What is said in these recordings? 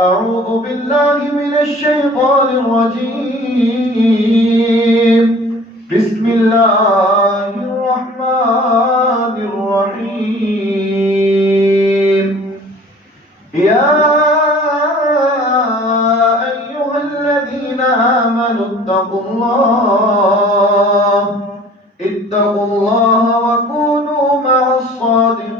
أعوذ بالله من الشيطان الرجيم. بسم الله الرحمن الرحيم. يا أيها الذين آمنوا اتقوا الله وكونوا مع الصادقين.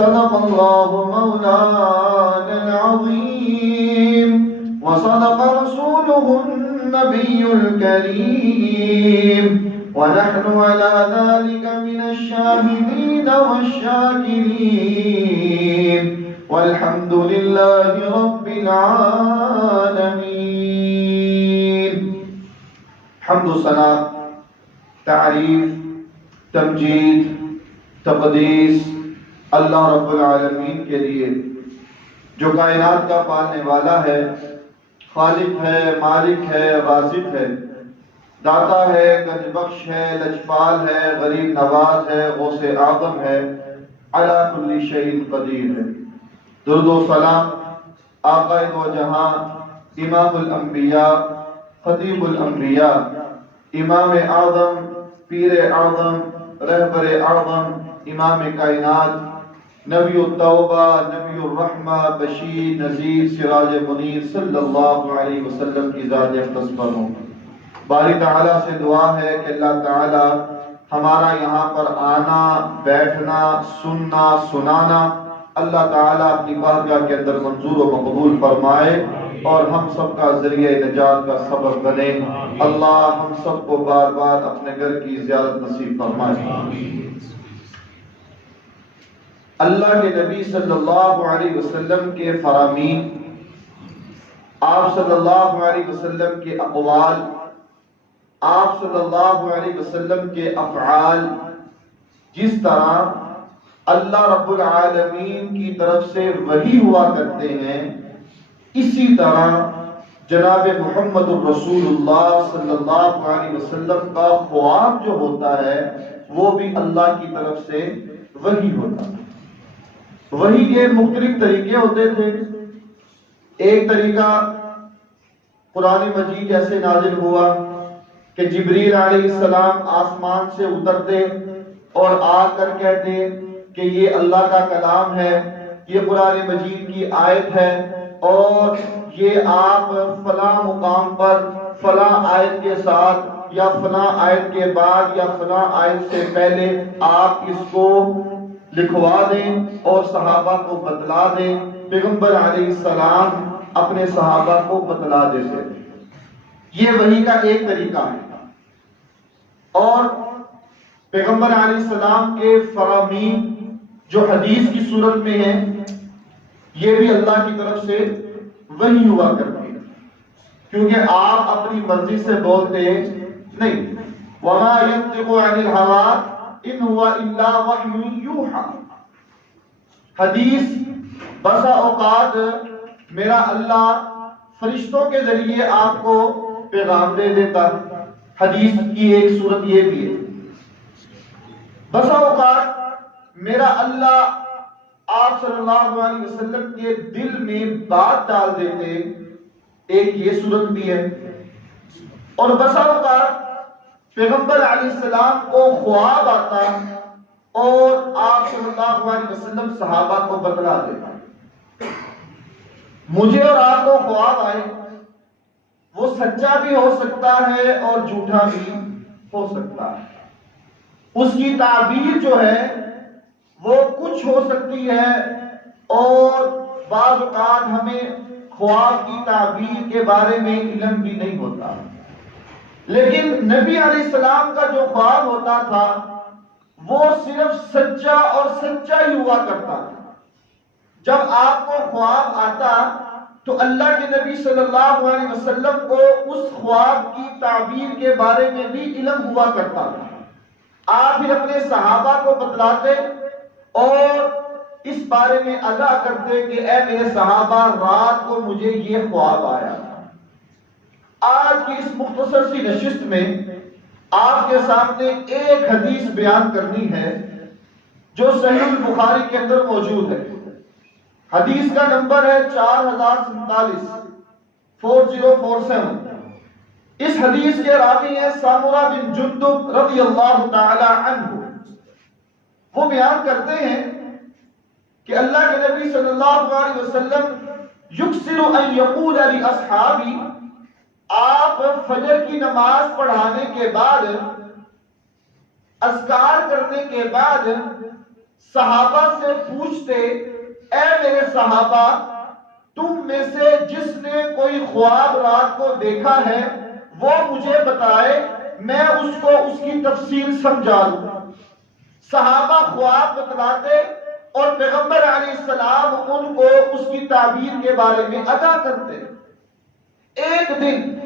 صدق الله مولانا العظيم وصدق رسوله النبي الكريم ونحن على ذلك من الشاهدين والشاكرين والحمد لله رب العالمين. حمد و ثنا، تعریف، تمجید، تقدیس اللہ رب العالمین کے لیے جو کائنات کا پالنے والا ہے، خالق ہے، مالک ہے، رازق ہے، داتا ہے، گنج بخش ہے، لجپال ہے، غریب نواز ہے، غوث اعظم ہے، علی کل شیء قدیر ہے. درود و سلام آقا دو جہاں، امام الانبیاء، خطیب الانبیاء، امام اعظم، پیر اعظم، رہبر اعظم، امام کائنات، نبی التوبہ، نبی الرحمہ، بشیر، نذیر، سراج منیر صلی اللہ علیہ وسلم کی ذات اقدس پر ہوں. باری تعالیٰ سے دعا ہے کہ اللہ تعالیٰ ہمارا یہاں پر آنا، بیٹھنا، سننا، سنانا اللہ تعالیٰ اپنی بارگاہ کے اندر منظور و مقبول فرمائے اور ہم سب کا ذریعہ نجات کا سبب بنے. اللہ ہم سب کو بار بار اپنے گھر کی زیارت نصیب فرمائے. اللہ کے نبی صلی اللہ علیہ وسلم کے فرامین، آپ صلی اللہ علیہ وسلم کے اقوال، آپ صلی اللہ علیہ وسلم کے افعال جس طرح اللہ رب العالمین کی طرف سے وحی ہوا کرتے ہیں، اسی طرح جناب محمد الرسول اللہ صلی اللہ علیہ وسلم کا خواب جو ہوتا ہے وہ بھی اللہ کی طرف سے وحی ہوتا ہے. وحی کے مختلف طریقے ہوتے تھے. ایک طریقہ قرآن مجید جیسے نازل ہوا کہ جبریل علیہ السلام آسمان سے اترتے اور آ کر کہتے کہ یہ اللہ کا کلام ہے، یہ قرآن مجید کی آیت ہے اور یہ آپ فلاں مقام پر فلاں آیت کے ساتھ یا فلاں آیت کے بعد یا فلاں آیت سے پہلے آپ اس کو لکھوا دیں اور صحابہ کو بتلا دیں. پیغمبر علیہ السلام اپنے صحابہ کو بتلا دیتے. یہ وحی کا ایک طریقہ ہے. اور پیغمبر علیہ السلام کے فرامین جو حدیث کی صورت میں ہیں یہ بھی اللہ کی طرف سے وحی ہوا کرتے ہیں، کیونکہ آپ اپنی مرضی سے بولتے نہیں. وما ينطق عن الهوى ان هو الا وحی یوحى. حدیث بسا اوقات میرا اللہ فرشتوں کے ذریعے آپ کو پیغام دے دیتا. حدیث کی ایک صورت یہ بھی ہے. بسا اوقات میرا اللہ آپ صلی اللہ علیہ وسلم کے دل میں بات ڈال دیتے، ایک یہ صورت بھی ہے. اور بسا اوقات پیغمبر علیہ السلام کو خواب آتا اور آپ صلی اللہ علیہ وسلم صحابہ کو بتلا دیتا. مجھے اور آپ کو خواب آئے، وہ سچا بھی ہو سکتا ہے اور جھوٹا بھی ہو سکتا ہے. اس کی تعبیر جو ہے وہ کچھ ہو سکتی ہے اور بعض اوقات ہمیں خواب کی تعبیر کے بارے میں علم بھی نہیں ہوتا. لیکن نبی علیہ السلام کا جو خواب ہوتا تھا وہ صرف سچا اور سچا ہی ہوا کرتا تھا. جب آپ کو خواب آتا تو اللہ کے نبی صلی اللہ علیہ وسلم کو اس خواب کی تعبیر کے بارے میں بھی علم ہوا کرتا تھا. آپ پھر اپنے صحابہ کو بتلاتے اور اس بارے میں ادا کرتے کہ اے میرے صحابہ، رات کو مجھے یہ خواب آیا. آج کی اس مختصر سی نشست میں آپ کے سامنے ایک حدیث بیان کرنی ہے جو صحیح البخاری کے اندر موجود ہے. حدیث کا نمبر ہے 4047، 4047۔ اس حدیث کے راوی ہیں سامورہ بن جندب رضی اللہ تعالی عنہ۔ وہ بیان کرتے ہیں کہ اللہ کے نبی صلی اللہ علیہ وسلم یکثر ان یقول لاصحابی، آپ فجر کی نماز پڑھانے کے بعد، اذکار کرنے کے بعد صحابہ سے پوچھتے، اے میرے صحابہ، تم میں سے جس نے کوئی خواب رات کو دیکھا ہے وہ مجھے بتائے، میں اس کو اس کی تفصیل سمجھا دوں۔ صحابہ خواب بتلاتے اور پیغمبر علیہ السلام ان کو اس کی تعبیر کے بارے میں آگاہ کرتے۔ ایک دن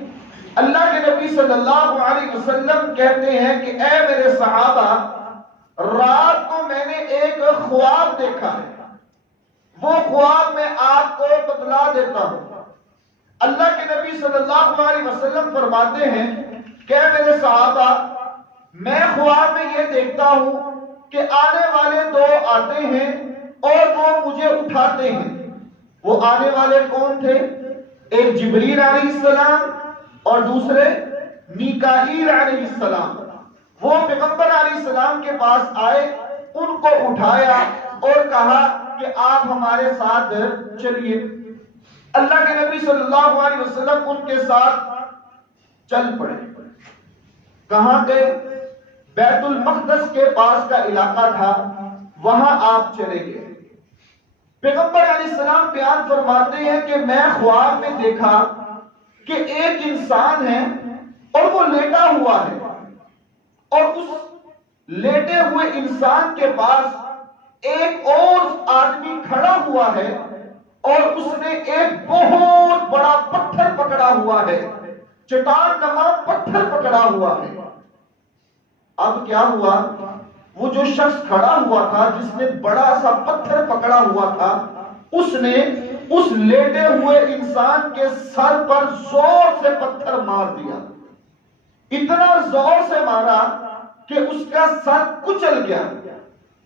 اللہ کے نبی صلی اللہ علیہ وسلم کہتے ہیں کہ اے میرے صحابہ، رات کو میں نے ایک خواب دیکھا ہے، وہ خواب میں آپ کو بتلا دیتا ہوں۔ اللہ کے نبی صلی اللہ علیہ وسلم فرماتے ہیں کہ اے میرے صحابہ، میں خواب میں یہ دیکھتا ہوں کہ آنے والے دو آتے ہیں اور وہ مجھے اٹھاتے ہیں۔ وہ آنے والے کون تھے؟ ایک جبریل علیہ السلام اور دوسرے میکائیل علیہ السلام۔ وہ پیغمبر علیہ السلام کے پاس آئے، ان کو اٹھایا اور کہا کہ آپ ہمارے ساتھ چلیے۔ اللہ کے نبی صلی اللہ علیہ وسلم ان کے ساتھ چل پڑے۔ کہاں گئے؟ بیت المقدس کے پاس کا علاقہ تھا، وہاں آپ چلے گئے۔ پیغمبر علیہ السلام بیان فرماتے ہیں کہ میں خواب میں دیکھا کہ ایک انسان ہے اور وہ لیٹا ہوا ہے، اور اس لیٹے ہوئے انسان کے پاس ایک اور آدمی کھڑا ہوا ہے اور اس نے ایک بہت بڑا پتھر پکڑا ہوا ہے، چٹان نما پتھر پکڑا ہوا ہے۔ اب کیا ہوا؟ وہ جو شخص کھڑا ہوا تھا جس نے بڑا سا پتھر پکڑا ہوا تھا، اس نے اس لیٹے ہوئے انسان کے سر پر زور سے پتھر مار دیا۔ اتنا زور سے مارا کہ اس کا سر کچل گیا،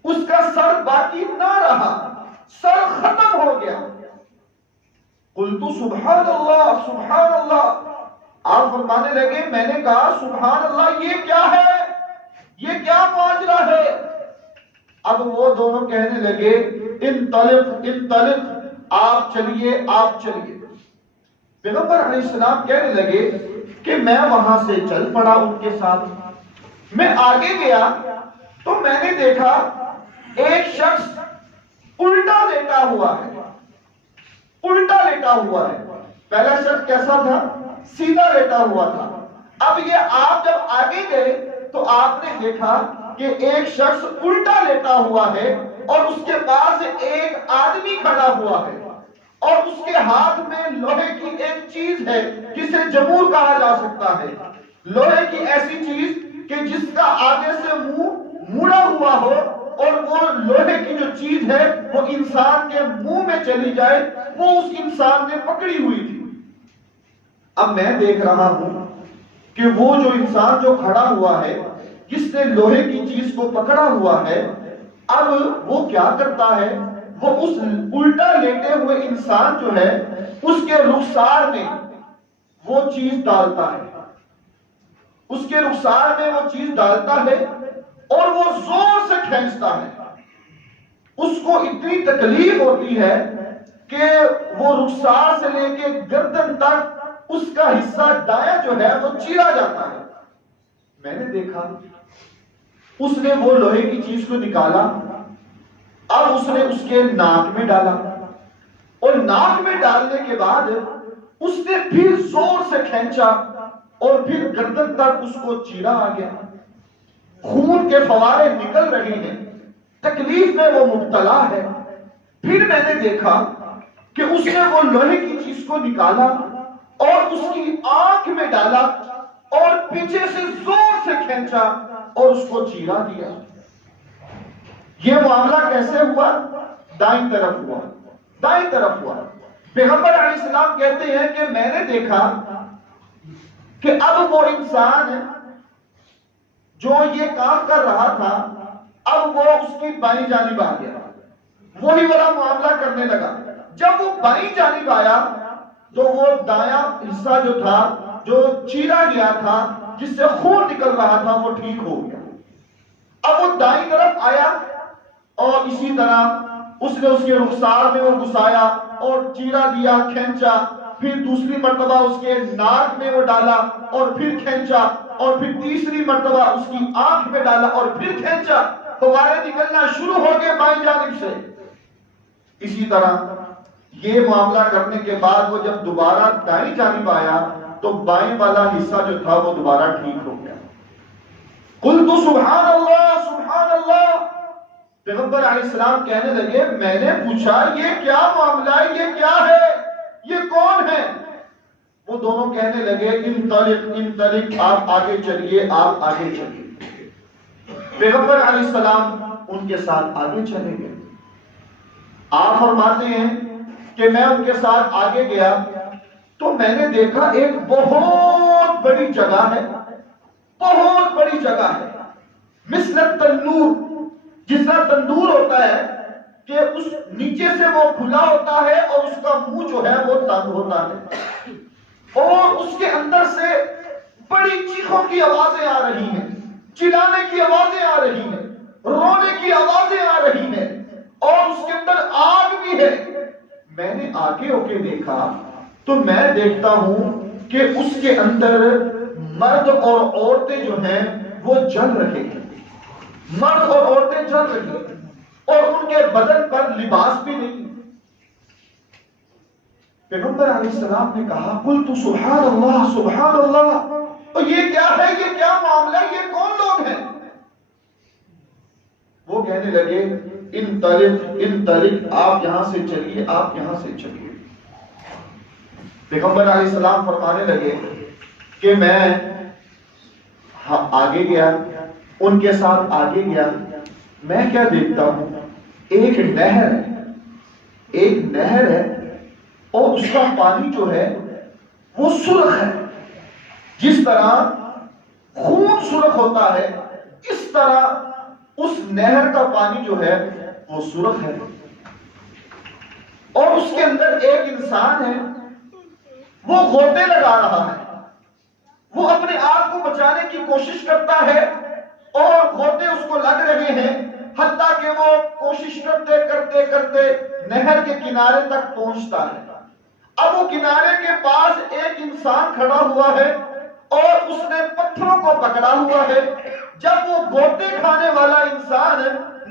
اس کا سر باقی نہ رہا، سر ختم ہو گیا۔ قلت سبحان اللہ سبحان اللہ، آپ فرمانے لگے میں نے کہا سبحان اللہ، یہ کیا ہے، یہ کیا ماجرا ہے؟ اب وہ دونوں کہنے لگے انطلق انطلق، آپ چلیے آپ چلیے۔ پیغمبر علیہ السلام کہنے لگے کہ میں وہاں سے چل پڑا ان کے ساتھ۔ میں آگے گیا تو میں نے دیکھا ایک شخص الٹا لیٹا ہوا ہے، الٹا لیٹا ہوا ہے۔ پہلا شخص کیسا تھا؟ سیدھا لیٹا ہوا تھا۔ اب یہ آپ جب آگے گئے تو آپ نے دیکھا کہ ایک شخص الٹا لیٹا ہوا ہے اور اس کے پاس ایک آدمی کھڑا ہوا ہے، اور اس کے ہاتھ میں لوہے کی ایک چیز ہے جسے جمور کہا جا سکتا ہے، لوہے کی ایسی چیز کہ جس کا آگے سے منہ مڑا ہوا ہو اور وہ لوہے کی جو چیز ہے وہ انسان کے منہ میں چلی جائے، وہ اس انسان نے پکڑی ہوئی تھی۔ اب میں دیکھ رہا ہوں کہ وہ جو انسان جو کھڑا ہوا ہے جس نے لوہے کی چیز کو پکڑا ہوا ہے، اب وہ کیا کرتا ہے؟ وہ اس الٹا لیٹے ہوئے انسان جو ہے اس کے رخسار میں وہ چیز ڈالتا ہے، اس کے رخسار میں وہ چیز ڈالتا ہے اور وہ زور سے کھینچتا ہے۔ اس کو اتنی تکلیف ہوتی ہے کہ وہ رخسار سے لے کے گردن تک اس کا حصہ دایاں جو ہے وہ چیرا جاتا ہے۔ میں نے دیکھا اس نے وہ لوہے کی چیز کو نکالا، اب اس نے اس کے ناک میں ڈالا، اور ناک میں ڈالنے کے بعد اس نے پھر زور سے کھینچا اور پھر گردن تک اس کو چیرا آ گیا۔ خون کے فوارے نکل رہے ہیں، تکلیف میں وہ مبتلا ہے۔ پھر میں نے دیکھا کہ اس نے وہ لوہے کی چیز کو نکالا اور اس کی آنکھ میں ڈالا اور پیچھے سے زور سے کھینچا اور اس کو چیرا دیا۔ یہ معاملہ کیسے ہوا؟ دائیں طرف ہوا، دائیں طرف ہوا۔ پیغمبر علیہ السلام کہتے ہیں کہ میں نے دیکھا کہ اب وہ انسان جو یہ کام کر رہا تھا اب وہ اس کی بائیں جانب آ گیا، وہی والا معاملہ کرنے لگا۔ جب وہ بائیں جانب آیا تو وہ دایاں حصہ جو تھا، جو چیرا گیا تھا، جس سے خون نکل رہا تھا، وہ ٹھیک ہو گیا۔ اب وہ دائیں طرف آیا اور اسی طرح اس نے اس کے رخسار میں وہ گھسایا اور چیرا دیا، کھینچا، پھر دوسری مرتبہ اس کے ناک میں وہ ڈالا اور پھر کھینچا، اور پھر تیسری مرتبہ اس کی آنکھ میں ڈالا اور پھر کھینچا، فوارے نکلنا شروع ہو گئے بائیں جانب سے۔ اسی طرح یہ معاملہ کرنے کے بعد وہ جب دوبارہ دائیں جانب آیا تو بائیں والا حصہ جو تھا وہ دوبارہ ٹھیک ہو گیا۔ قلت سبحان اللہ سبحان اللہ۔ پیغمبر علیہ السلام کہنے لگے، میں نے پوچھا یہ کیا معاملہ ہے، یہ کیا ہے، یہ کون ہے؟ وہ دونوں کہنے لگے، انطلق انطلق، آپ آگے چلیے، آپ آگے چلیے۔ پیغمبر علیہ السلام ان کے ساتھ آگے چلے گئے۔ آپ فرماتے ہیں کہ میں ان کے ساتھ آگے گیا تو میں نے دیکھا ایک بہت بڑی جگہ ہے، بہت بڑی جگہ ہے، مثل تنور، جس طرح تندور ہوتا ہے کہ اس نیچے سے وہ کھلا ہوتا ہے اور اس کا منہ جو ہے وہ تنگ ہوتا ہے، اور اس کے اندر سے بڑی چیخوں کی آوازیں آ رہی ہیں، چلانے کی آوازیں آ رہی ہیں، رونے کی آوازیں آ رہی ہیں، اور اس کے اندر آگ بھی ہے۔ میں نے آگے ہو کے دیکھا تو میں دیکھتا ہوں کہ اس کے اندر مرد اور عورتیں جو ہیں وہ جل رہے ہیں، مرد اور عورتیں جل رہی ہیں، اور ان کے بدن پر لباس بھی نہیں۔ پیغمبر علیہ السلام نے کہا، قلت سبحان اللہ سبحان اللہ، اور یہ کیا ہے، یہ کیا معاملہ ہے، یہ کون لوگ ہیں؟ وہ کہنے لگے، انطلق انطلق، آپ یہاں سے چلیے، آپ یہاں سے چلیے۔ پیغمبر علیہ السلام فرمانے لگے کہ میں آگے گیا، ان کے ساتھ آگے گیا، میں کیا دیکھتا ہوں، ایک نہر ہے، ایک نہر ہے، اور اس کا پانی جو ہے وہ سرخ ہے، جس طرح خون سرخ ہوتا ہے اس طرح اس نہر کا پانی جو ہے وہ سرخ ہے، اور اس کے اندر ایک انسان ہے، وہ غوطے لگا رہا ہے، وہ اپنے آپ کو بچانے کی کوشش کرتا ہے اور غوطے اس کو لگ رہے ہیں، حتیٰ کہ وہ کوشش کرتے کرتے کرتے نہر کے کنارے تک پہنچتا ہے۔ اب وہ کنارے کے پاس ایک انسان کھڑا ہوا ہے اور اس نے پتھروں کو پکڑا ہوا ہے۔ جب وہ غوطے کھانے والا انسان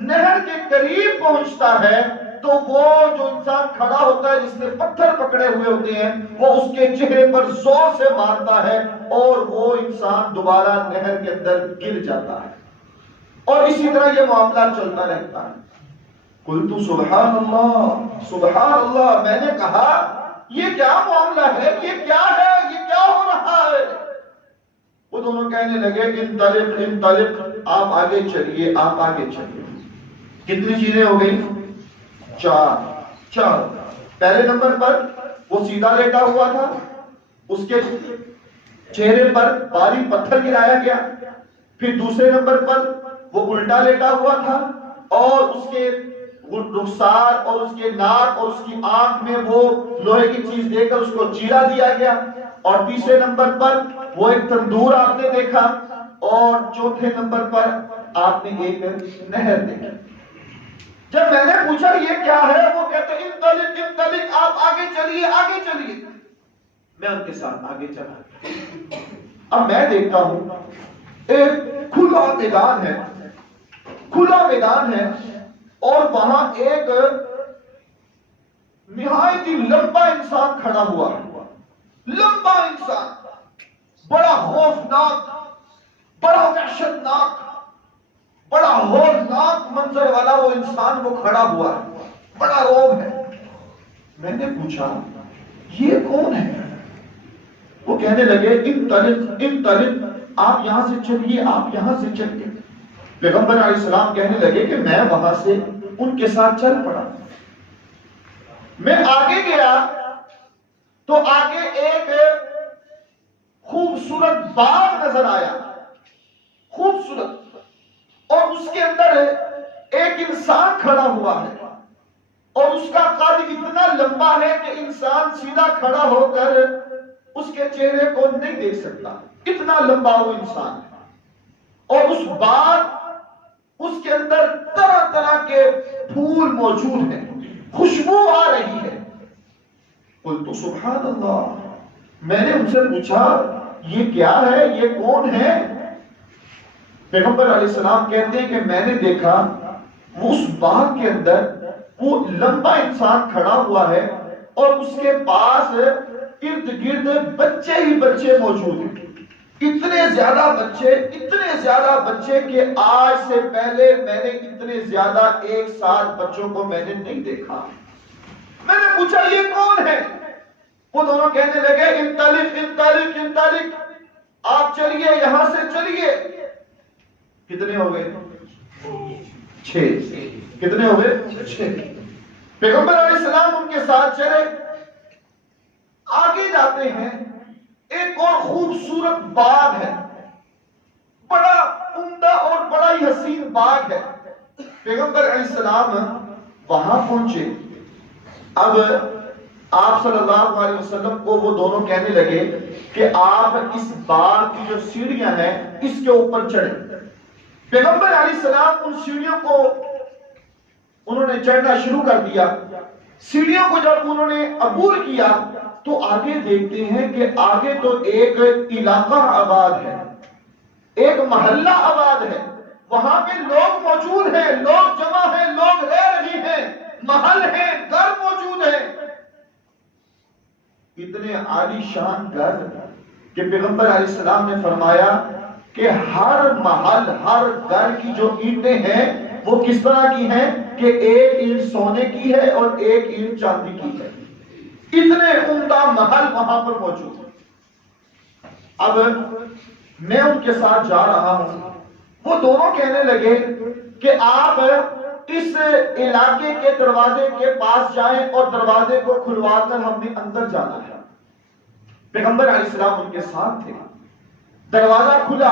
نہر کے قریب پہنچتا ہے تو وہ جو انسان کھڑا ہوتا ہے جس نے پتھر پکڑے ہوئے ہوتے ہیں، وہ اس کے چہرے پر زور سے مارتا ہے اور وہ انسان دوبارہ نہر کے اندر گر جاتا ہے، اور اسی طرح یہ معاملہ چلتا رہتا ہے۔ قلت سبحان اللہ سبحان اللہ، میں نے کہا یہ کیا معاملہ ہے، یہ کیا ہے، یہ کیا ہو رہا ہے؟ وہ دونوں کہنے لگے، انطلق انطلق، آپ آگے چلیے، آپ آگے چلیے۔ کتنی چیزیں ہو گئی؟ چار۔ پہلے نمبر پر وہ سیدھا لیٹا ہوا تھا، اس کے چہرے پر بھاری پتھر گرایا گیا۔ پھر دوسرے نمبر پر وہ الٹا لیٹا ہوا تھا اور اس کے رخسار اور اس کے ناک اور اس کی آنکھ میں وہ لوہے کی چیز دے کر اس کو چیرا دیا گیا۔ اور تیسرے نمبر پر وہ ایک تندور آپ نے دیکھا، اور چوتھے نمبر پر آپ نے ایک نہر دیکھی۔ جب میں نے پوچھا یہ کیا ہے، وہ کہتے ہیں انطلق انطلق، آپ آگے چلیے، آگے چلیے۔ میں ان کے ساتھ آگے چلا۔ اب میں دیکھتا ہوں ایک کھلا میدان ہے، کھلا میدان ہے، اور وہاں ایک نہایت ہی لمبا انسان کھڑا ہوا ہے، لمبا انسان، بڑا خوفناک، بڑا وحشتناک، بڑا ہولناک منظر والا وہ انسان وہ کھڑا ہوا ہے، بڑا روب ہے۔ میں نے پوچھا یہ کون ہے؟ وہ کہنے لگے انطلق انطلق، آپ یہاں سے چلیے، آپ یہاں سے چلیے۔ پیغمبر علیہ السلام کہنے لگے کہ میں وہاں سے ان کے ساتھ چل پڑا۔ میں آگے گیا تو آگے ایک خوبصورت باغ نظر آیا، خوبصورت، اور اس کے اندر ایک انسان کھڑا ہوا ہے، اس کا قد اتنا لمبا ہے کہ انسان سیدھا کھڑا ہو کر اس کے چہرے کو نہیں دیکھ سکتا، اتنا لمبا وہ انسان ہے۔ اور اس باغ، اس کے اندر طرح طرح کے پھول موجود ہیں، خوشبو آ رہی ہے۔ قلت سبحان اللہ، میں نے ان سے پوچھا یہ کیا ہے، یہ کون ہے؟ پیغمبر علیہ السلام کہتے ہیں کہ میں نے دیکھا وہ اس باغ کے اندر وہ لمبا انسان کھڑا ہوا ہے اور اس کے پاس ارد گرد بچے ہی بچے موجود ہیں، اتنے زیادہ بچے کہ آج سے پہلے میں نے اتنے زیادہ ایک ساتھ بچوں کو میں نے نہیں دیکھا۔ میں نے پوچھا یہ کون ہے؟ وہ دونوں کہنے لگے انطلق انطلق انطلق، آپ چلیے یہاں سے چلیے۔ کتنے ہو گئے؟ 6۔ کتنے ہو گئے؟ 6۔ پیغمبر علیہ السلام ان کے ساتھ چلے، آگے جاتے ہیں، ایک اور خوبصورت باغ ہے، بڑا عمدہ اور بڑا ہی حسین باغ ہے۔ پیغمبر علیہ السلام وہاں پہنچے۔ اب آپ صلی اللہ علیہ وسلم کو وہ دونوں کہنے لگے کہ آپ اس باغ کی جو سیڑھیاں ہیں اس کے اوپر چڑھیں۔ پیغمبر علیہ السلام ان سیڑھیوں کو انہوں نے چڑھنا شروع کر دیا۔ سیڑھیوں کو جب انہوں نے عبور کیا تو آگے دیکھتے ہیں کہ آگے تو ایک علاقہ آباد ہے، ایک محلہ آباد ہے، وہاں پہ لوگ موجود ہیں، لوگ جمع ہیں، لوگ رہ رہے ہیں، محل ہیں، گھر موجود ہیں، اتنے عالی شان گھر کہ پیغمبر علیہ السلام نے فرمایا کہ ہر محل، ہر گھر کی جو اینٹیں ہیں وہ کس طرح کی ہیں کہ ایک اینٹ سونے کی ہے اور ایک اینٹ چاندی کی ہے، اتنے عمدہ محل وہاں پر موجود ہیں۔ اب میں ان کے ساتھ جا رہا ہوں، وہ دونوں کہنے لگے کہ آپ اس علاقے کے دروازے کے پاس جائیں اور دروازے کو کھلوا کر ہم نے اندر جانا ہے۔ پیغمبر علیہ السلام ان کے ساتھ تھے، دروازہ کھلا،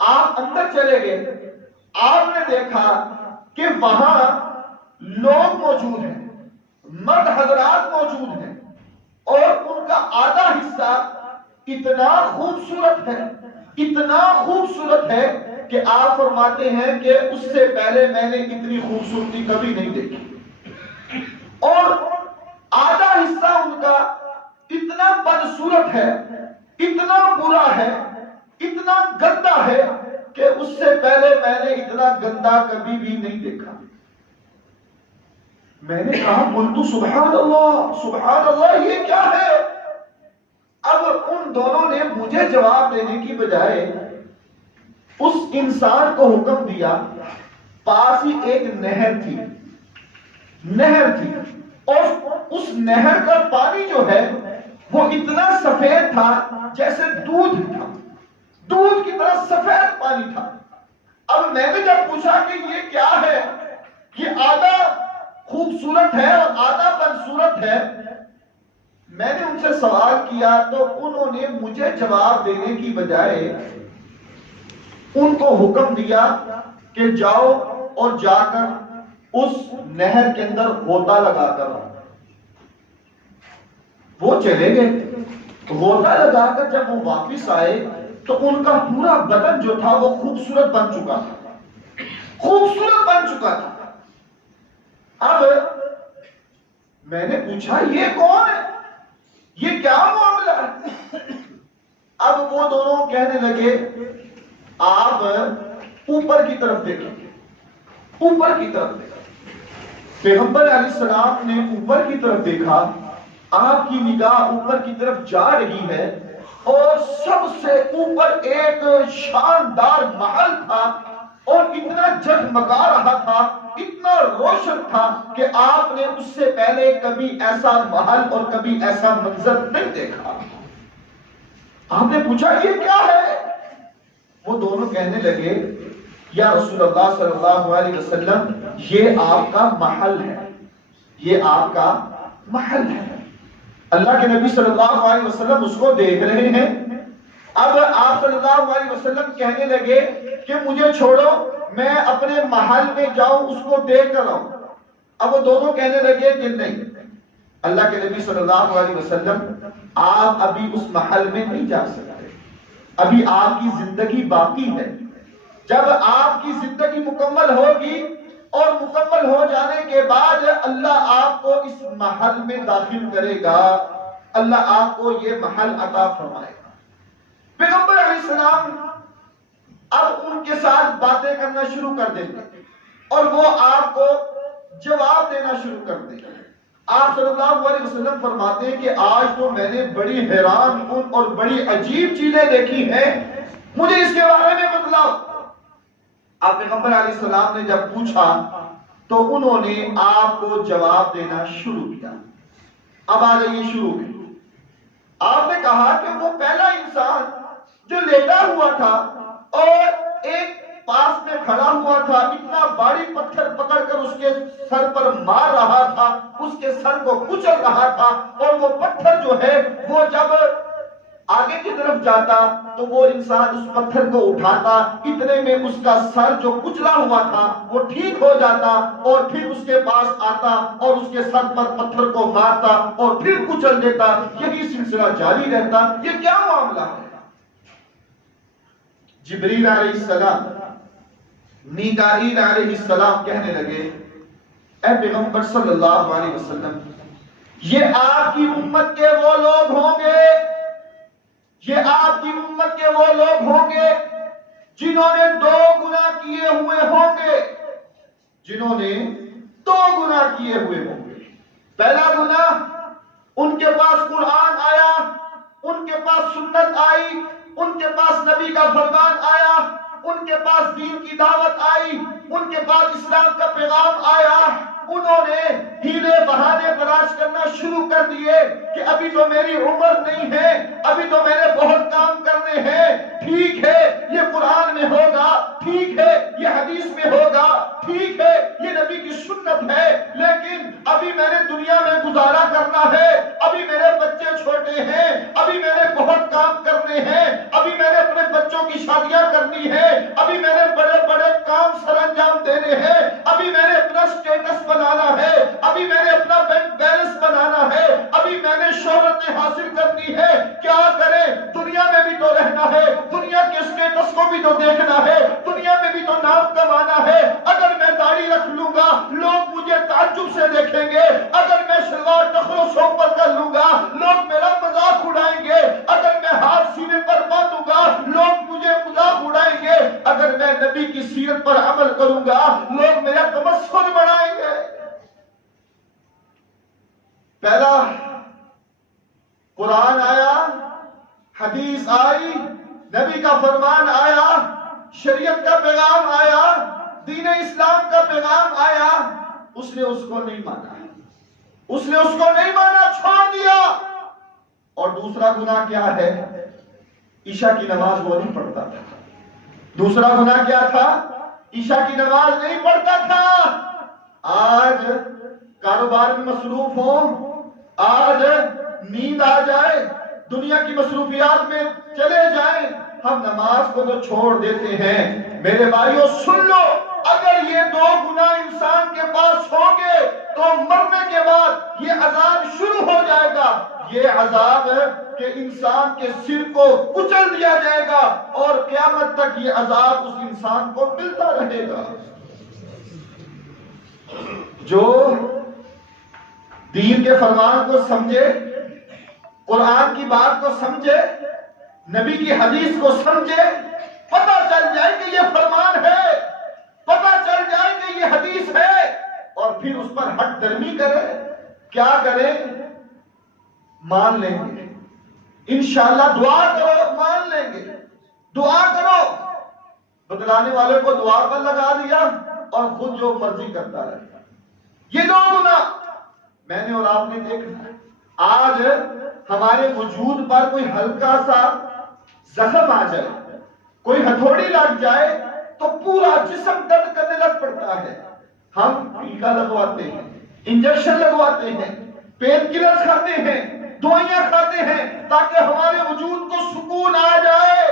آپ اندر چلے گئے، آپ نے دیکھا کہ وہاں لوگ موجود ہیں، مرد حضرات موجود ہیں، اور ان کا آدھا حصہ اتنا خوبصورت ہے، اتنا خوبصورت ہے کہ آپ فرماتے ہیں کہ اس سے پہلے میں نے اتنی خوبصورتی کبھی نہیں دیکھی، اور آدھا حصہ ان کا اتنا بدصورت ہے، اتنا برا ہے، اتنا گندا ہے کہ اس سے پہلے میں نے اتنا گندا کبھی بھی نہیں دیکھا۔ میں نے کہا قلت سبحان اللہ یہ کیا ہے؟ اب ان دونوں نے مجھے جواب دینے کی بجائے اس انسان کو حکم دیا، پاس ہی ایک نہر تھی، اور اس نہر کا پانی جو ہے وہ اتنا سفید تھا جیسے دودھ تھا، دودھ کی طرح سفید پانی تھا۔ اب میں نے جب پوچھا کہ یہ کیا ہے، یہ آدھا خوبصورت ہے اور آدھا بدصورت ہے، میں نے ان سے سوال کیا تو انہوں نے مجھے جواب دینے کی بجائے ان کو حکم دیا کہ جاؤ اور جا کر اس نہر کے اندر غوطہ لگا کر آؤ۔ وہ چلے گئے، غوطہ لگا کر جب وہ واپس آئے تو ان کا پورا بدن جو تھا وہ خوبصورت بن چکا تھا۔ اب میں نے پوچھا یہ کون ہے، یہ کیا معاملہ ہے؟ اب وہ دونوں کہنے لگے آپ اوپر کی طرف دیکھیں۔ پیغمبر علیہ السلام نے اوپر کی طرف دیکھا، آپ کی نگاہ اوپر کی طرف جا رہی ہے اور سب سے اوپر ایک شاندار محل تھا اور اتنا جگمگا رہا تھا، اتنا روشن تھا کہ آپ نے اس سے پہلے کبھی ایسا محل اور کبھی ایسا منظر نہیں دیکھا۔ آپ نے پوچھا یہ کیا ہے؟ وہ دونوں کہنے لگے یا رسول اللہ صلی اللہ علیہ وسلم یہ آپ کا محل ہے، یہ آپ کا محل ہے۔ اللہ کے نبی صلی اللہ علیہ وسلم اس کو دیکھ رہے ہیں۔ اب آپ صلی اللہ علیہ وسلم کہنے لگے کہ مجھے چھوڑو، میں اپنے محل میں جاؤں اس کو دیکھ کر آؤں۔ اب وہ دونوں کہنے لگے کہ نہیں، اللہ کے نبی صلی اللہ علیہ وسلم آپ ابھی اس محل میں نہیں جا سکتے، ابھی آپ کی زندگی باقی ہے، جب آپ کی زندگی مکمل ہوگی اور مکمل ہو جانے کے بعد اللہ آپ کو اس محل میں داخل کرے گا، اللہ آپ کو یہ محل عطا فرمائے گا۔ پیغمبر علیہ السلام اب ان کے ساتھ باتیں کرنا شروع کر دیں گے اور وہ آپ کو جواب دینا شروع کر دیں گے۔ آپ صلی اللہ علیہ وسلم فرماتے ہیں کہ آج تو میں نے بڑی حیران کن اور بڑی عجیب چیزیں دیکھی ہیں، مجھے اس کے بارے میں بتلاؤ۔ آپ پیغمبر علیہ السلام نے جب پوچھا تو انہوں نے آپ کو جواب دینا شروع کیا۔ اب آ جائیے شروع میں۔ آپ نے کہا کہ وہ پہلا انسان جو لیٹا ہوا تھا اور ایک پاس میں کھڑا ہوا تھا، اتنا بھاری پتھر پکڑ کر اس کے سر پر مار رہا تھا، اس کے سر کو کچل رہا تھا، اور وہ پتھر جو ہے وہ جب آگے کی طرف جاتا تو وہ انسان اس پتھر کو اٹھاتا، اتنے میں اس کا سر جو کچلا ہوا تھا وہ ٹھیک ہو جاتا، اور پھر اس کے پاس آتا اور اس کے سر پر پتھر کو مارتا اور پھر کچل دیتا۔ یہی سلسلہ جاری رہتا۔ یہ کیا معاملہ ہے؟ جبریل علیہ السلام، میکائیل علیہ السلام کہنے لگے، اے پیغمبر صلی اللہ علیہ وسلم، یہ آپ کی امت کے وہ لوگ ہوں گے، یہ آپ کی امت کے وہ لوگ ہوں گے جنہوں نے 2 گناہ کیے ہوئے ہوں گے، جنہوں نے 2 گناہ کیے ہوئے ہوں گے۔ پہلا گناہ، ان کے پاس قرآن آیا، ان کے پاس سنت آئی، ان کے پاس نبی کا فرمان آیا، ان کے پاس دین کی دعوت آئی، ان کے پاس اسلام کا پیغام آیا، انہوں نے ہیلے بہانے تلاش کرنا شروع کر دیے کہ ابھی تو میری عمر نہیں ہے، ابھی تو میں نے بہت کام کرنے ہیں، ٹھیک ہے یہ قرآن میں ہوگا، ٹھیک ہے یہ حدیث میں ہوگا، ٹھیک ہے یہ نبی کی سنت ہے، لیکن ابھی میں نے دنیا میں گزارا کرنا ہے، ابھی میرے بچے چھوٹے ہیں، ابھی میں نے بہت کام کرنے ہیں، ابھی میں نے اپنے بچوں کی شادیاں کرنی ہے، ابھی میں نے بڑے بڑے کام سر انجام دینے ہیں، ابھی میں نے اپنا سٹیٹس بنانا ہے، ابھی میں نے اپنا بینک بیلنس بنانا ہے، ابھی میں نے شہرتیں حاصل کرنی ہے۔ کیا کریں؟ دنیا میں بھی تو رہنا ہے، دنیا کے سٹیٹس کو بھی تو دیکھنا ہے، دنیا میں بھی تو نام کمانا ہے۔ اگر میں داڑھی رکھ لوں گا لوگ مجھے تعجب سے دیکھیں گے، اگر میں شلوار ٹخنوں سے اوپر کر لوں گا لوگ میرا مذاق اڑائیں گے، اگر میں ہاتھ سینے پر باندھوں گا لوگ مجھے مذاق اڑائیں گے، اگر میں نبی کی سیرت پر عمل کروں گا لوگ میرا تمسخر بڑھائیں گے۔ پہلا، قرآن آیا، حدیث آئی، نبی کا فرمان آیا، شریعت کا پیغام آیا، دین اسلام کا پیغام آیا، اس نے اس کو نہیں مانا، اس نے اس کو نہیں مانا، چھوڑ دیا۔ اور دوسرا گناہ کیا ہے؟ عشاء کی نماز وہ نہیں پڑھتا تھا۔ دوسرا گناہ کیا تھا؟ عشاء کی نماز نہیں پڑھتا تھا۔ آج کاروبار میں مصروف ہو، آج نیند آ جائے، دنیا کی مصروفیات میں چلے جائیں، ہم نماز کو تو چھوڑ دیتے ہیں۔ میرے بھائیوں سن لو، اگر یہ 2 گناہ انسان کے پاس ہوں گے تو مرنے کے بعد یہ عذاب شروع ہو جائے گا۔ یہ عذاب ہے کہ انسان کے سر کو کچل دیا جائے گا اور قیامت تک یہ عذاب اس انسان کو ملتا رہے گا۔ جو دین کے فرمان کو سمجھے، قرآن کی بات کو سمجھے، نبی کی حدیث کو سمجھے، پتہ چل جائے کہ یہ فرمان ہے، پتہ چل جائے کہ یہ حدیث ہے، اور پھر اس پر ہٹ درمی کرے، کیا کرے؟ مان لیں گے انشاءاللہ، دعا کرو مان لیں گے، دعا کرو۔ بتلانے والے کو دعا پر لگا دیا اور خود جو مرضی کرتا رہا۔ یہ 2 گناہ میں نے اور آپ نے دیکھا۔ آج ہمارے وجود پر کوئی ہلکا سا زخم آ جائے، کوئی ہتھوڑی لگ جائے تو پورا جسم درد کرنے لگ پڑتا ہے۔ ہم ٹیکا لگواتے ہیں، انجیکشن لگواتے ہیں، پین کلر کھاتے ہیں، دوائیاں کھاتے ہیں تاکہ ہمارے وجود کو سکون آ جائے۔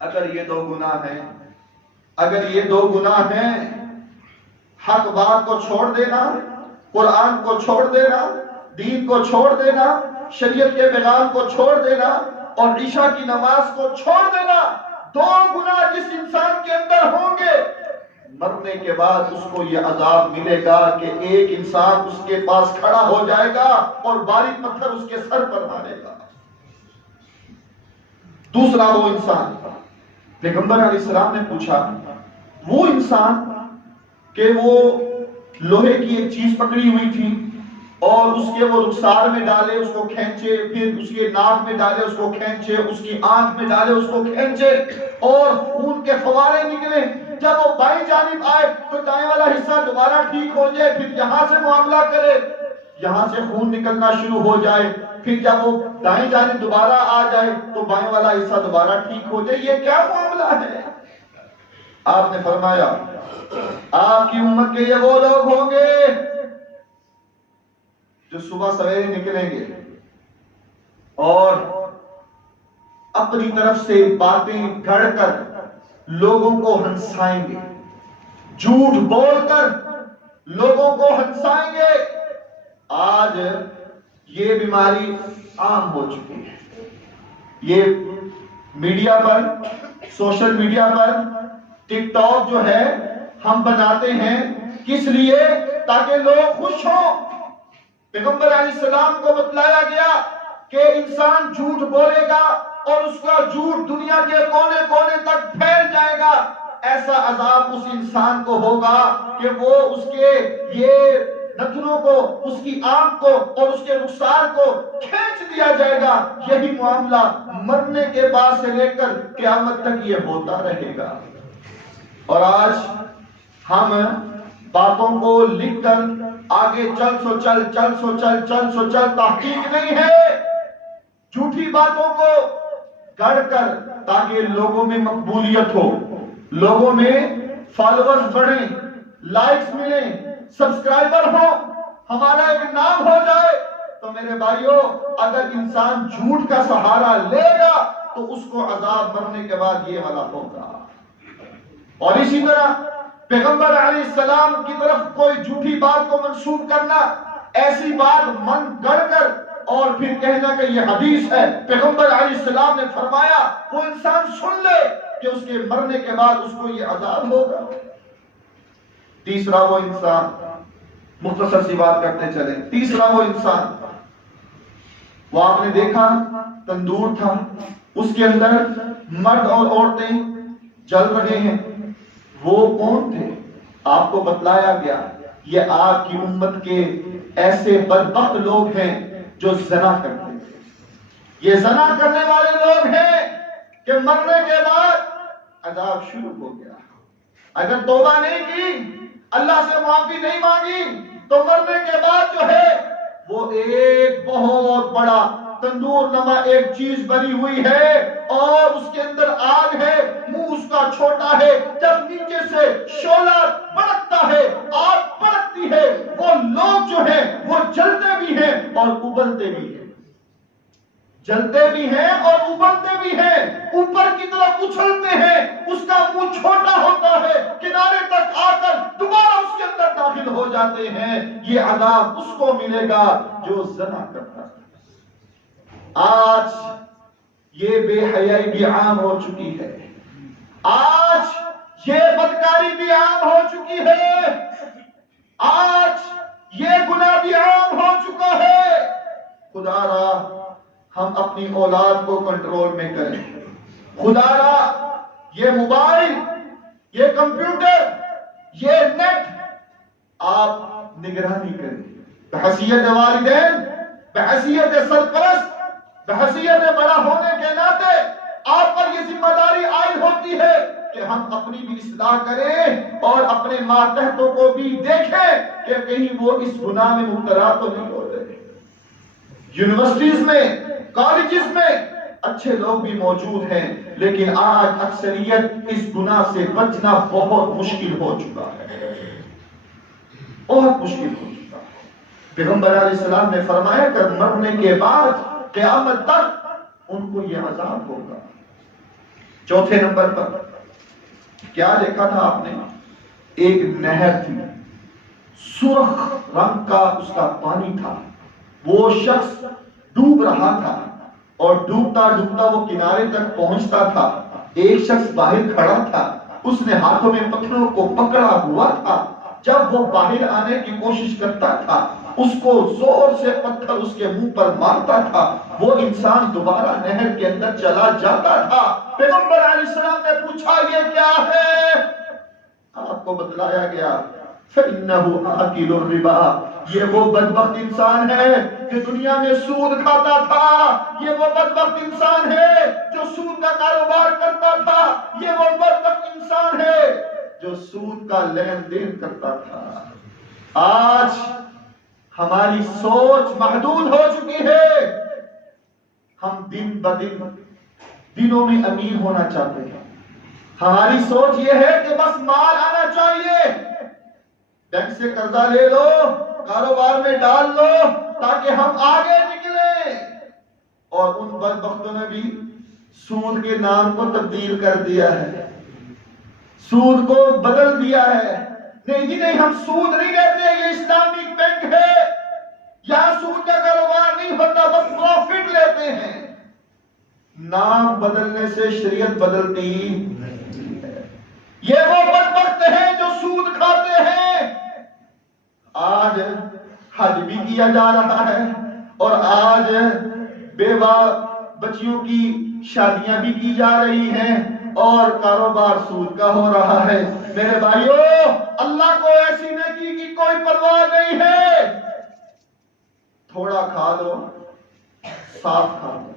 اگر یہ 2 گناہ ہیں، اگر یہ 2 گناہ ہیں، حق بات کو چھوڑ دینا، قرآن کو چھوڑ دینا، دین کو چھوڑ دینا، شریعت کے پیغام کو چھوڑ دینا اور عشاء کی نماز کو چھوڑ دینا، 2 گناہ جس انسان کے اندر ہوں گے، مرنے کے بعد اس کو یہ عذاب ملے گا کہ ایک انسان اس کے پاس کھڑا ہو جائے گا اور باریک پتھر اس کے سر پر مارے گا۔ دوسرا وہ انسان، پیغمبر علیہ السلام نے پوچھا، وہ انسان کہ وہ لوہے کی ایک چیز پکڑی ہوئی تھی اور اس کے وہ رخسار میں ڈالے اس کو کھینچے، پھر اس کے ناک میں ڈالے اس کو کھینچے، اس کی آنکھ میں ڈالے اس کو کھینچے اور خون کے فوارے نکلے، جب وہ بائیں جانب آئے تو دائیں والا حصہ دوبارہ ٹھیک ہو جائے، پھر یہاں سے معاملہ کرے، یہاں سے خون نکلنا شروع ہو جائے، پھر جب وہ دائیں جانب دوبارہ آ جائے تو بائیں والا حصہ دوبارہ ٹھیک ہو جائے، یہ کیا معاملہ ہے؟ آپ نے فرمایا آپ کی امت کے یہ وہ لوگ ہوں گے جو صبح سویرے نکلیں گے اور اپنی طرف سے باتیں گھڑ کر لوگوں کو ہنسائیں گے، جھوٹ بول کر لوگوں کو ہنسائیں گے۔ آج یہ بیماری عام ہو چکی ہے، یہ میڈیا پر، سوشل میڈیا پر ٹک ٹاک جو ہے ہم بناتے ہیں کس لیے؟ تاکہ لوگ خوش ہوں۔ پیغمبر علیہ السلام کو بتلایا گیا کہ انسان جھوٹ بولے گا اور اس کا جھوٹ دنیا کے کونے کونے تک پھیل جائے گا، ایسا عذاب اس انسان کو ہوگا کہ وہ اس کے یہ نتنوں کو، اس کی آنکھ کو اور اس کے رخسار کو کھینچ دیا جائے گا۔ یہی معاملہ مرنے کے بعد سے لے کر قیامت تک یہ ہوتا رہے گا۔ اور آج ہم باتوں کو لکھ کر آگے چل سو چل، چل سو چل، چل سو چل، تحقیق نہیں ہے، جھوٹی باتوں کو گڑھ کر تاکہ لوگوں میں مقبولیت ہو، لوگوں میں فالوورز بڑھیں، لائکس ملیں، سبسکرائبر ہو، ہمارا ایک نام ہو جائے، تو میرے بھائیوں اگر انسان جھوٹ کا سہارا لے گا تو اس کو عذاب مرنے کے بعد یہ والا ہوگا۔ اور اسی طرح پیغمبر علیہ السلام کی طرف کوئی جھوٹی بات کو منسوب کرنا، ایسی بات من گڑھ کر اور پھر کہنا کہ یہ حدیث ہے، پیغمبر علیہ السلام نے فرمایا، وہ انسان سن لے کہ اس کے مرنے کے بعد اس کو یہ عذاب ہوگا۔ تیسرا وہ انسان، مختصر سی بات کرتے چلیں، تیسرا وہ انسان، وہ آپ نے دیکھا تندور تھا، اس کے اندر مرد اور عورتیں جل رہے ہیں، وہ کون تھے؟ آپ کو بتلایا گیا یہ آپ کی امت کے ایسے بدبخت لوگ ہیں جو زنا کرتے ہیں، یہ زنا کرنے والے لوگ ہیں کہ مرنے کے بعد عذاب شروع ہو گیا، اگر توبہ نہیں کی، اللہ سے معافی نہیں مانگی تو مرنے کے بعد جو ہے وہ ایک بہت بڑا تندور نما ایک چیز بنی ہوئی ہے اور اس کے اندر آگ ہے، منہ اس کا چھوٹا ہے، جب نیچے سے شعلہ بڑکتا ہے، آگ بڑکتی ہے، وہ لوگ جو ہیں وہ جلتے بھی ہیں اور ابلتے بھی ہیں، جلتے بھی ہیں اور ابلتے بھی ہیں، اوپر کی طرف اچھلتے ہیں، اس کا منہ چھوٹا ہوتا ہے، کنارے تک آ کر دوبارہ اس کے اندر داخل ہو جاتے ہیں۔ یہ عذاب اس کو ملے گا جو زنا کرتا ہے۔ آج یہ بے حیائی بھی عام ہو چکی ہے، آج یہ بدکاری بھی عام ہو چکی ہے، آج یہ گناہ بھی عام ہو چکا ہے۔ خدا را ہم اپنی اولاد کو کنٹرول میں کریں، خدا را یہ موبائل، یہ کمپیوٹر، یہ نیٹ آپ نگرانی کریں، بحیثیت والدین، بحیثیت سرپرست، بحیثیت بڑا ہونے کے ناطے آپ پر یہ ذمہ داری عائد ہوتی ہے کہ ہم اپنی بھی اصلاح کریں اور اپنے ماتحتوں کو بھی دیکھیں کہ کہیں وہ اس گناہ میں مبتلا تو نہیں ہو رہے۔ یونیورسٹیز میں، کالجز میں اچھے لوگ بھی موجود ہیں، لیکن آج اکثریت اس گناہ سے بچنا بہت مشکل ہو چکا ہے، بہت مشکل ہو چکا ہے۔ پیغمبر علیہ السلام نے فرمایا کہ مرنے کے بعد قیامت تک ان کو یہ عذاب ہوگا۔ چوتھے نمبر پر کیا دیکھا تھا آپ نے؟ ایک نہر تھی، سرخ رنگ کا اس کا پانی تھا. وہ شخص ڈوب رہا تھا اور ڈوبتا ڈوبتا وہ کنارے تک پہنچتا تھا. ایک شخص باہر کھڑا تھا, اس نے ہاتھوں میں پتھروں کو پکڑا ہوا تھا. جب وہ باہر آنے کی کوشش کرتا تھا, اس کو زور سے پتھر اس کے منہ پر مارتا تھا. وہ انسان دوبارہ نہر کے اندر چلا جاتا تھا. پیغمبر علیہ السلام نے پوچھا یہ کیا ہے؟ آپ کو بتلایا گیا فَإِنَّهُ آكِلُ الرِّبَا, یہ وہ بدبخت انسان ہے کہ دنیا میں سود کھاتا تھا. یہ وہ بدبخت انسان ہے جو سود کا کاروبار کرتا تھا. یہ وہ بدبخت انسان ہے جو سود کا لین دین کرتا تھا. آج ہماری سوچ محدود ہو چکی ہے. ہم دن بدن دنوں میں امیر ہونا چاہتے ہیں. ہماری سوچ یہ ہے کہ بس مال آنا چاہیے, بینک سے قرضہ لے لو, کاروبار میں ڈال لو تاکہ ہم آگے نکلیں. اور ان بدبختوں نے بھی سود کے نام کو تبدیل کر دیا ہے, سود کو بدل دیا ہے. نہیں جی نہیں, ہم سود نہیں لیتے, یہ اسلامک بینک ہے, یہاں سود کا کاروبار نہیں ہوتا, بس پروفٹ لیتے ہیں. نام بدلنے سے شریعت بدلتی نہیں ہے. یہ وہ بدبخت ہیں جو سود کھاتے ہیں. آج حج بھی کیا جا رہا ہے اور آج بیوہ بچیوں کی شادیاں بھی کی جا رہی ہیں اور کاروبار سود کا ہو رہا ہے. میرے بھائیو, اللہ کو ایسی نیکی کی کوئی پرواہ نہیں ہے. تھوڑا کھا لو, صاف کھا لو,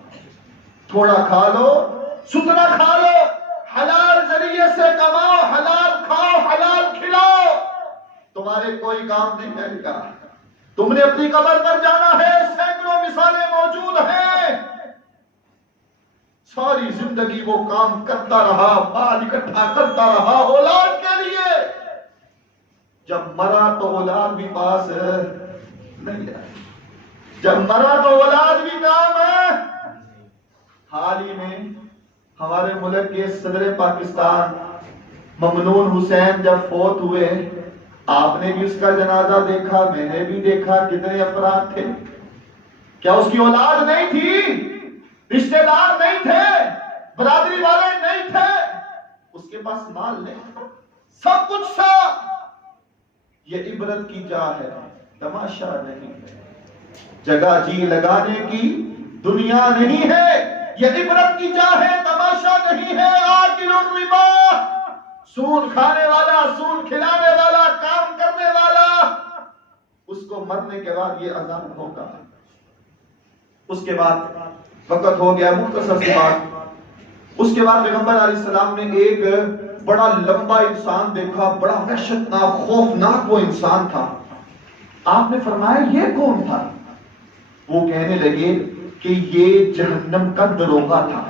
تھوڑا کھا لو, ستھرا کھا لو, حلال ذریعے سے کماؤ, حلال کھاؤ, حلال کھلاؤ. تمہارے کوئی کام نہیں آئے گا. تم نے اپنی قبر پر جانا ہے, سینکڑوں مثالیں موجود ہیں. ساری زندگی وہ کام کرتا رہا, مال اکٹھا کرتا رہا اولاد کے لیے. جب مرا تو اولاد بھی پاس نہیں ہے, جب مرا تو اولاد بھی کام ہے. حال ہی میں ہمارے ملک کے صدر پاکستان ممنون حسین جب فوت ہوئے, آپ نے بھی اس کا جنازہ دیکھا, میں نے بھی دیکھا. کتنے افراد تھے؟ کیا اس کی اولاد نہیں تھی, رشتہ دار نہیں تھے, برادری والے نہیں تھے, اس کے پاس مال نہیں تھا, سب کچھ تھا. یہ عبرت کی جا ہے, تماشا نہیں ہے. جگہ جی لگانے کی دنیا نہیں ہے. یہ عبرت کی جا ہے, تماشا نہیں ہے. آکل الربا, سود کھانے والا, سود کھلانے والا, کام کرنے والا, اس کو مرنے کے بعد یہ عذاب ہوگا. اس کے بعد وقت ہو گیا, مختصر سی بات. اس کے بعد پیغمبر علیہ السلام نے ایک بڑا لمبا انسان دیکھا, بڑا وحشتناک خوفناک وہ انسان تھا. آپ نے فرمایا یہ کون تھا؟ وہ کہنے لگے کہ یہ جہنم کا دروغہ تھا.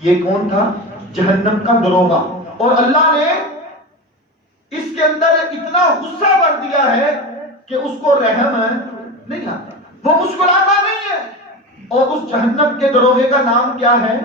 یہ کون تھا؟ جہنم کا دروغہ. اور اللہ نے اس کے اندر اتنا غصہ بھر دیا ہے کہ اس کو رحم نہیں آتا, وہ مسکراتا نہیں ہے. اور اس جہنم کے دروغے کا نام کیا ہے؟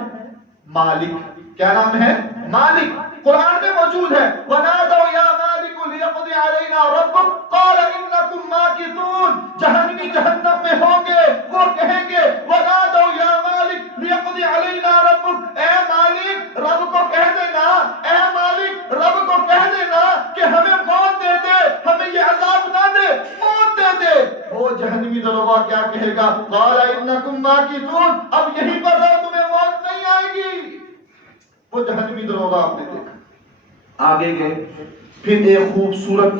مالک. کیا نام ہے؟ مالک. قرآن میں موجود ہے, وَنَادَوْا يَا مَالِكُ لِيَقْضِ عَلَيْنَا رَبُّكَ قَالَ إِنَّكُمْ مَاكِثُونَ. جہنمی جہنم میں ہوں گے, وہ کہیں گے وَنَادَوْا يَا مَالِكُ لِيَقْضِ عَلَيْنَا رَبُّكَ, اے مالک رب کو کہہ دینا, اے مالک رب کو کہہ دینا کہ ہمیں موت دے دے, ہمیں یہ عذاب نہ دے, موت دے دے. وہ جہنمی دروغہ کیا کہے گا؟ قَالَ إِنَّكُمْ مَاكِثُونَ. اب یہیں پر رہو, تمہیں موت نہیں آئے گی. وہ جہنمی دروغہ آپ نے دیکھا. آگے گئے, پھر ایک خوبصورت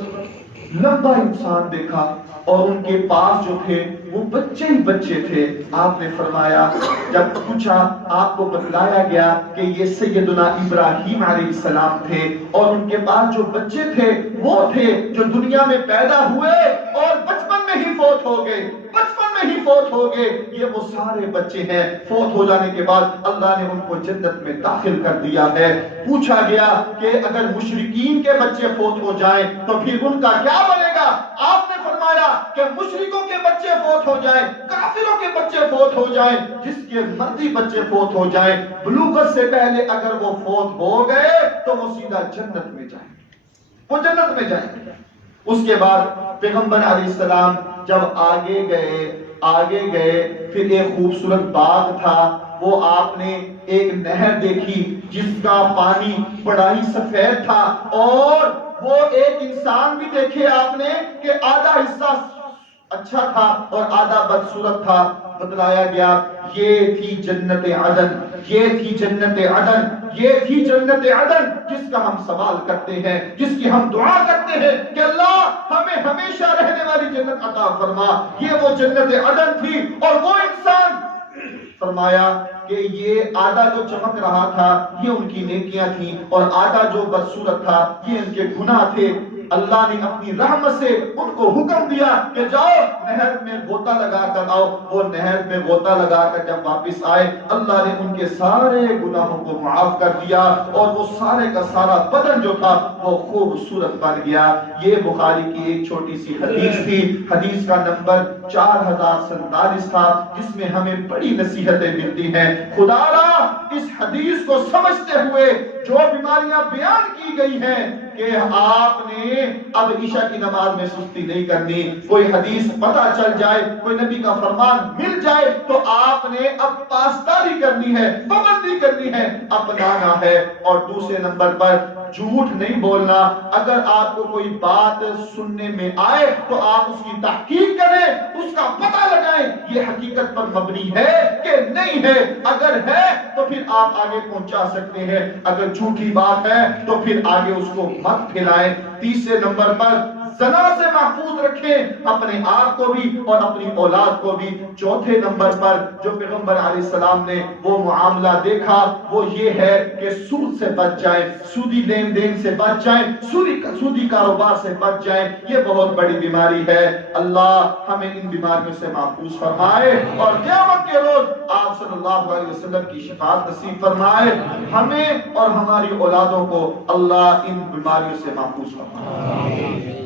لمبا انسان دیکھا اور ان کے پاس جو تھے وہ بچے ہی بچے تھے. آپ نے فرمایا, جب پوچھا آپ کو بتلایا گیا کہ یہ سیدنا ابراہیم علیہ السلام تھے اور ان کے پاس جو بچے تھے وہ تھے جو دنیا میں پیدا ہوئے اور بچپن میں ہی فوت ہو گئے, بچپن میں ہی فوت ہو گئے. یہ وہ سارے بچے ہیں. فوت ہو جانے کے بعد اللہ نے ان کو جنت میں داخل کر دیا ہے. پوچھا گیا کہ اگر مشرکین کے بچے فوت ہو جائیں تو پھر ان کا کیا بنے گا؟ آپ نے فرمایا کہ مشرکوں کے بچے فوت ہو جائیں, کافروں کے بچے فوت ہو جائیں, جس کے مرضی بچے فوت ہو جائیں, بلوغت سے پہلے اگر وہ فوت ہو گئے تو وہ سیدھا جنت میں جائیں گے, وہ جنت میں جائیں گے. اس کے بعد پیغمبر علیہ السلام جب آگے گئے پھر ایک خوبصورت باغ تھا، وہ آپ نے ایک نہر دیکھی جس کا پانی بڑا ہی سفید تھا، اور وہ ایک انسان بھی دیکھے آپ نے کہ آدھا حصہ اچھا تھا اور آدھا بدصورت تھا۔ بتلایا گیا یہ تھی جنت عدن، یہ تھی جنت عدن، یہ تھی جنت عدن جس کا ہم سوال کرتے ہیں، جس کی ہم دعا کرتے ہیں کہ اللہ ہمیں ہمیشہ رہنے والی جنت عطا فرما۔ یہ وہ جنت عدن تھی، اور وہ انسان فرمایا کہ یہ آدھا جو چمک رہا تھا یہ ان کی نیکیاں تھیں، اور آدھا جو بدصورت تھا یہ ان کے گناہ تھے۔ اللہ نے اپنی رحمت سے ان کو حکم دیا کہ جاؤ نہر میں غوطہ لگا کر آؤ۔ وہ نہر میں غوطہ لگا کر جب واپس آئے، اللہ نے ان کے سارے گناہوں کو معاف کر دیا، اور وہ سارے کا سارا بدن جو تھا وہ خوبصورت بن گیا۔ یہ بخاری کی ایک چھوٹی سی حدیث تھی، حدیث کا نمبر 4047 تھا، جس میں ہمیں بڑی نصیحتیں ملتی ہیں۔ خدا را اس حدیث کو سمجھتے ہوئے جو بیماریاں بیان کی گئی ہیں کہ آپ نے اب عشاء کی نماز میں سستی نہیں کرنی، کوئی حدیث پتہ چل جائے، کوئی نبی کا فرمان مل جائے تو آپ نے اب پاسداری کرنی ہے، پابندی کرنی ہے، اپنانا ہے۔ اور دوسرے نمبر پر جھوٹ نہیں بولنا۔ اگر آپ کو کوئی بات سننے میں آئے تو آپ اس کی تحقیق کریں، اس کا پتہ لگائیں یہ حقیقت پر مبنی ہے کہ نہیں ہے۔ اگر ہے تو پھر آپ آگے پہنچا سکتے ہیں، اگر جھوٹی بات ہے تو پھر آگے اس کو مت پھیلائیں۔ تیسرے نمبر پر زنا سے محفوظ رکھیں اپنے آپ کو بھی اور اپنی اولاد کو بھی۔ چوتھے نمبر پر جو پیغمبر علیہ السلام نے وہ معاملہ دیکھا وہ یہ ہے کہ سود سے بچ جائیں، سودی لین دین سے بچ جائیں، سودی کاروبار سے بچ جائیں۔ یہ بہت بڑی بیماری ہے۔ اللہ ہمیں ان بیماریوں سے محفوظ فرمائے، اور قیامت کے روز آپ صلی اللہ علیہ وسلم کی شفاعت نصیب فرمائے۔ ہمیں اور ہماری اولادوں کو اللہ ان بیماریوں سے محفوظ فرمائے۔